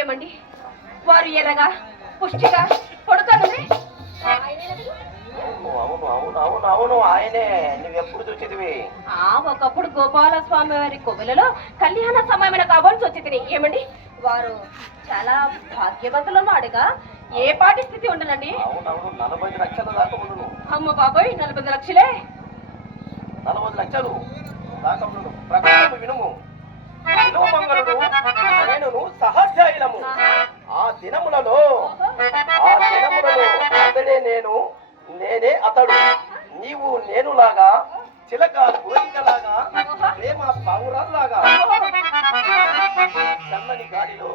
ఏమండి వారు ఎర్రగా పుష్టిగా పొడకనుంది. అవును అవును అవును అవును ఆయనే. నువ్వెప్పుడు చూసేదివి? ఒకప్పుడు గోపాలస్వామి వారి కోవెలలో కళ్యాణ సమయమైన కావాల్సి వచ్చేది. ఏమండి వారు చాలా భాగ్యవంతులను అడిగా ఏ పాటి స్థితి ఉండనండి. అవునవును 40 లక్షల దాకా ఉండును. అమ్మ బాబాయ్ 40 లక్షలే? 40 లక్షలు దాకా ఉండును. ప్రకాశము వినుము. వినుము మంగళుడు నేనును సహజైలము. ఆ దినములలో అతడే నేను, నేనే అతడు. నీవు నేనులాగా, చిలక కోరికలాగా, ప్రేమ పావురాల్లాగా చల్లని గాలిలో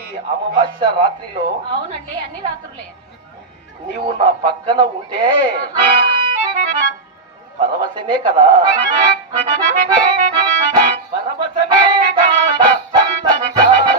ఈ అమావాస్య రాత్రిలో. అవునండి అన్ని రాత్రులే. నీవు నా పక్కన ఉంటే పరవశమే కదా. పరవశమే కాదా చల్లని గాలి.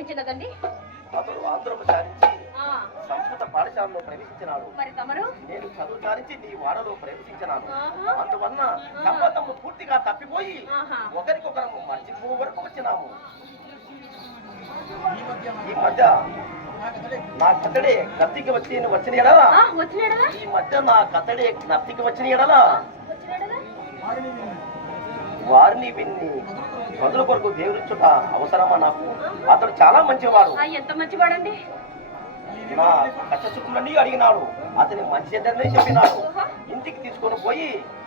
సంభవించినదండి? అతడు ఆంధ్రము చాలించి ఆ, సంస్కృత పాఠశాలలో ప్రవేశించినాడు. మరి తమరు? నేను చదువు చాలించి నీ వాడలో ప్రవేశించినాను. ఆహా. అందువల్ల సంబంధము పూర్తిగా తప్పిపోయి ఆహా. ఒకరికొకరు మర్చిపో వరకు వచ్చినాము. ఈ మధ్య నా కథడే కత్తికి వచ్చిన ఎడలా ఆ, వచ్చినాడలా? ఈ మధ్య నా కథడే కత్తికి వచ్చిన ఎడలా వచ్చినాడలా? వారిని విన్ని బదులు కొరకు దేవుడిచ్చుట అవసరమా నాకు? అతడు చాలా మంచివాడు. ఆ, ఎంత మంచివాడండి? నా కచ్చ చుక్కులన్నీ అడిగినాడు. అతని మంచి చెడ్డనే చెప్పినాడు. ఇంటికి తీసుకొని పోయి